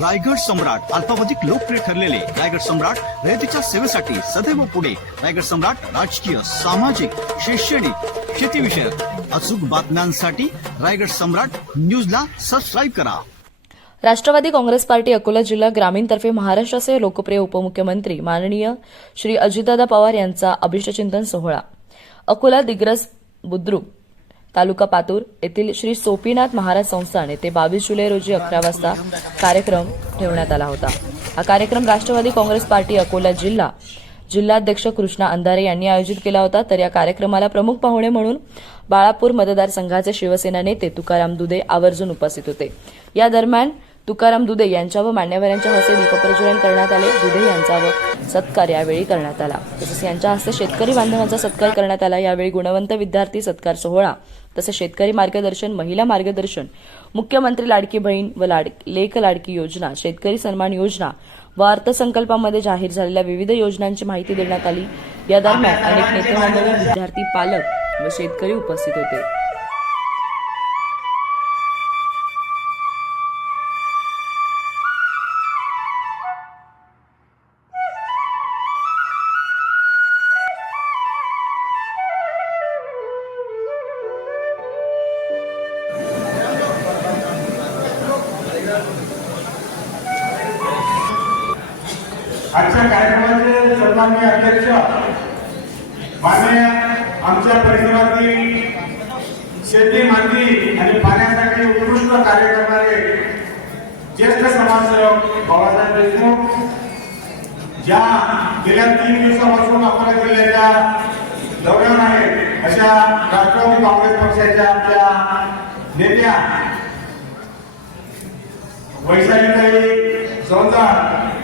रायगड सम्राट अल्पावधिक लोकप्रिय ठरलेले रायगड सम्राट रयतीच्या सेवेसाठी सदैव पुढे. रायगड सम्राट राजकीय सामाजिक शैक्षणिक शेतीविषयक अचूक बातम्यांसाठी रायगड सम्राट न्यूजला सबस्क्राईब करा. राष्ट्रवादी काँग्रेस पार्टी अकोला जिल्हा ग्रामीणतर्फे महाराष्ट्राचे लोकप्रिय उपमुख्यमंत्री माननीय श्री अजितदादा पवार यांचा अभिष्टचिंतन सोहळा. अकोला दिग्रस बुद्रुक तालुका पातूर येथील श्री सोपीनाथ महाराज संस्थान येथे बावीस जुलै रोजी अकरा वाजता कार्यक्रम ठेवण्यात आला होता. हा कार्यक्रम राष्ट्रवादी काँग्रेस पार्टी अकोला जिल्हा जिल्हाध्यक्ष कृष्णा अंधारे यांनी आयोजित केला होता. तर या कार्यक्रमाला प्रमुख पाहुणे म्हणून बाळापूर मतदारसंघाचे शिवसेना नेते तुकाराम दुधे आवर्जून उपस्थित होते. या दरम्यान तुकाराम दुधे यांच्या व मान्यवरांच्या हस्ते दीपप्रज्वलन करण्यात आले. दुधे यांचा व सत्कार यावेळी करण्यात आला. तसेच यांच्या हस्ते शेतकरी बांधवांचा सत्कार करण्यात आला. यावेळी गुणवंत विद्यार्थी सत्कार सोहळा तसेच शेतकरी मार्गदर्शन महिला मार्गदर्शन मुख्यमंत्री लाडकी बहीण व लाड लेख लाडकी योजना शेतकरी सन्मान योजना व अर्थसंकल्पामध्ये जाहीर झालेल्या विविध योजनांची माहिती देण्यात आली. या दरम्यान अनेक नेते विद्यार्थी पालक व शेतकरी उपस्थित होते. आजच्या कार्यक्रमाचे सन्माननीय अध्यक्ष मान्य आमच्या परिसरातील शेती माती आणि पाण्यासाठी उत्कृष्ट कार्य करणारे ज्येष्ठ समाजसेवक बाबासाहेब देशमुख ज्या गेल्या तीन दिवसापासून अकोला जिल्ह्याच्या दौऱ्यावर आहेत अशा राष्ट्रवादी काँग्रेस पक्षाच्या आमच्या नेत्या वैशालीताई चौदार